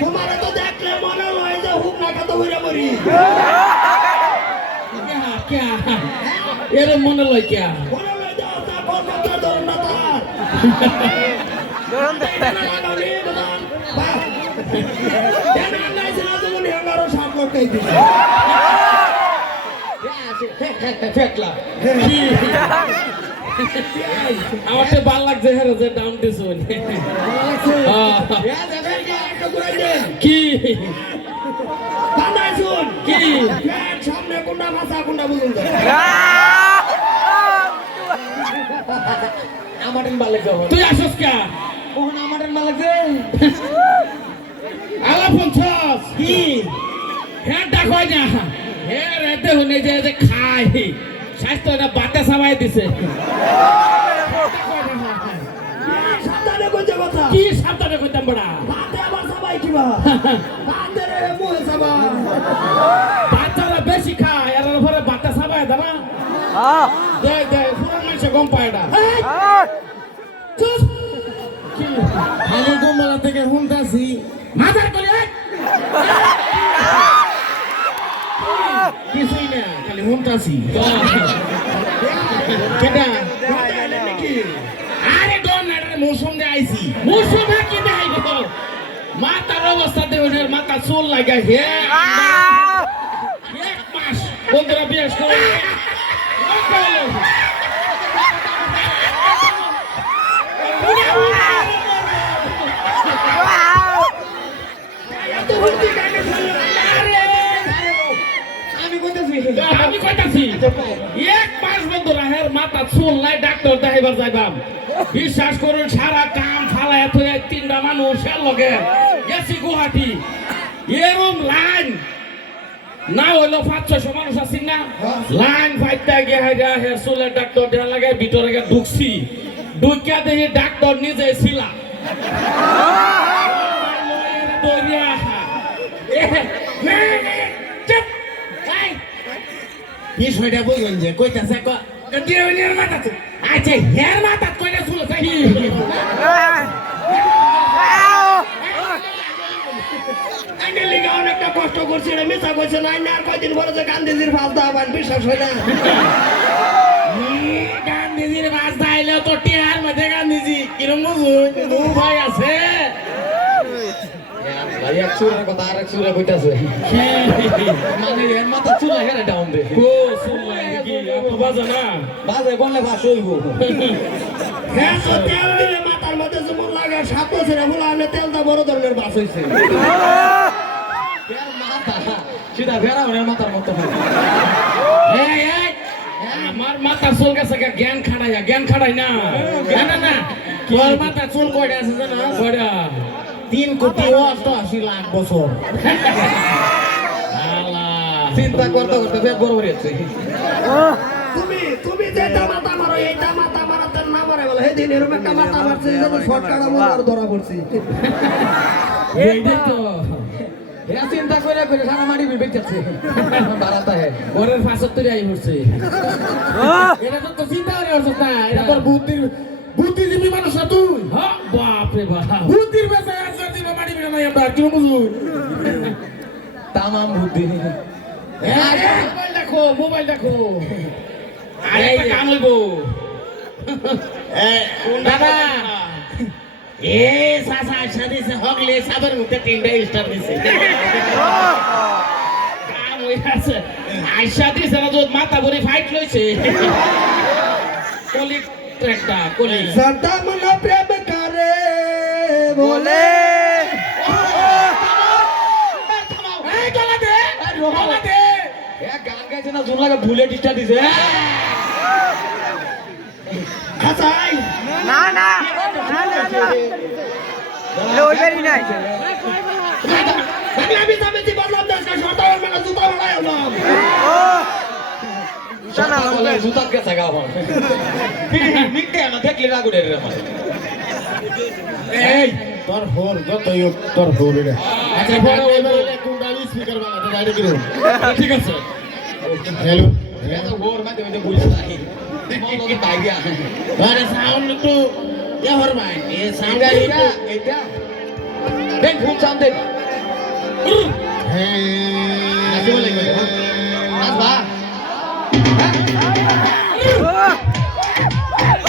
তোমার তো দেখলে মনে হয় যে হুক না কত হইরা মরি এর মনে লয় কে মনে হয় যে আপনার কলকাতা ধরুন না তার আমার তো ভাল লাগছে হেরে যে ডাউন দিছ কি কি সামনে কোনটা ভাষা কোনটা বুঝুন আমার ভাল লাগছে তুই আসস কে আমার ভালো লাগছে আলা পঞ্চাশ কি হ্যাঁ ডাকয় না হ্যাঁ রেতে হনে যে খাই স্বাস্থ্য এটা বাতা সামাই দিছে সাবধানে কইতে কথা কি সাবধানে কইতাম বড়া বাতে আবার সবাই কিবা বাতে রে মুহে সবা বাচ্চারা বেশি খায় এর উপরে বাতা সামাই দা না দে দে পুরো মানুষে গম পায় না চুপ আমি গোমালা থেকে হুনতাছি মাথার কলি কিছুই না খালি হুনতাছি কেডা আরে ডন না মৌসুম দে আইছি মৌসুম কি দেখাইব মাথার অবস্থা দেবে মাথা চুল লাগা হে এক মাস বন্ধুরা বিয়াস করে আমি কইতাছি এক মাস বন্ধুরা হের মাথা চুল নাই ডাক্তার দেখাইবার যাইবাম বিশ্বাস করুন সারা কাম ফালায় থয়ে তিনটা মানুষ এর লগে গেছি গুয়াহাটি এরম লাইন না হইলো 500-600 মানুষ আছি না লাইন ফাইটটা গিয়ে হাইরা হের চুলের ডাক্তার দেয়া লাগে ভিতরে গিয়ে ঢুকছি ঢুকিয়া দেখি ডাক্তার নিজে ছিলা বিষয়টা বলবেন যে কইতাছে আচ্ছা হের মাথা কইটা চুল অনেকটা কষ্ট করছি রে মিছা কইছে না আর কয়দিন পরে যে গান্ধীজির ফালতা আবার বিশ্বাস হয় না গান্ধীজির মাছ দাইলে তো টিয়ার মধ্যে গান্ধীজি কিরম বুঝুন ভাই আছে ভাই এক চুরের কথা আর এক চুরে কইতাছে মানে এর মাথা চুলা হেরে ডাউন দে ও সুলা কি আপু বাজা না বাজে বললে ভাষ হইব হ্যাঁ তো তেল দিলে মাথার মধ্যে যেমন লাগে 7 বছরে বলা আমি তেলটা বড় ধরনের বাস হইছে এর মাথা সিধা ফেরাউনের মাথার মতো এই এই আমার মাথা চুল গেছে জ্ঞান খাড়াই না না না তোর মাথা চুল কয়টা আছে জানা কয়টা 3,88,00,000 বছর চিন্তা করতে করতে ফের বড় হয়েছে তুমি যে মাথা মারো এই মাথা মারাতে না মারে বলে এই দিন এরকম একটা মাথা মারছে যে শর্টকাট আমার ধরা পড়ছি এইটাই তো এরা চিন্তা করে করে সারা মাটি বেঁচেছে বাড়াতে হয় ওরের 75 আই হচ্ছে এটা তো চিন্তা করে হচ্ছে না এটা তোর বুদ্ধিজীবী মানুষ না তুই হ্যাঁ বাপ রে বাপ বুদ্ধির বেঁচে আছে তুই মাটি বিনা নাই আমরা কি বুঝুন তামাম বুদ্ধি আরে মোবাইল দেখো আরে একটা কাম হইবো দাদা এ সাসা শাদি সে হগলে সাবার মুতে তিনটা স্টার দিছে কাম হই আছে আয়শা দিছে না যত মাথা ভরে ফাইট লইছে কলি ট্রেকটা কলি সদা মন প্রেম করে বলে এই গলা দে এ গান গাইছে না জোর লাগা ভুলে ডিস্টার দিছে খাসাই না না লইবেরি নাই আমি সামনে বদলাম দেশ কা শর্ট আর মেলা জুতা বানায় না ও জানা বলে জুতা কে জায়গা আমার মিটে না দেখলে রাগুড়ে রে আমার এই তোর হোর যতই তোর হোর রে আচ্ছা বড় বলে কুন্ডালি স্পিকার বানাতে গাড়ি কিরো ঠিক আছে হ্যালো এটা হোর মাঝে মাঝে বুঝা যায় বলো তাই দিয়া আরে সাউন্ড একটু ইয়ে হরবাই এ সাউন্ড এটা দেখ ফুল সাউন্ড দেখ নাচি বলে নাচবা ও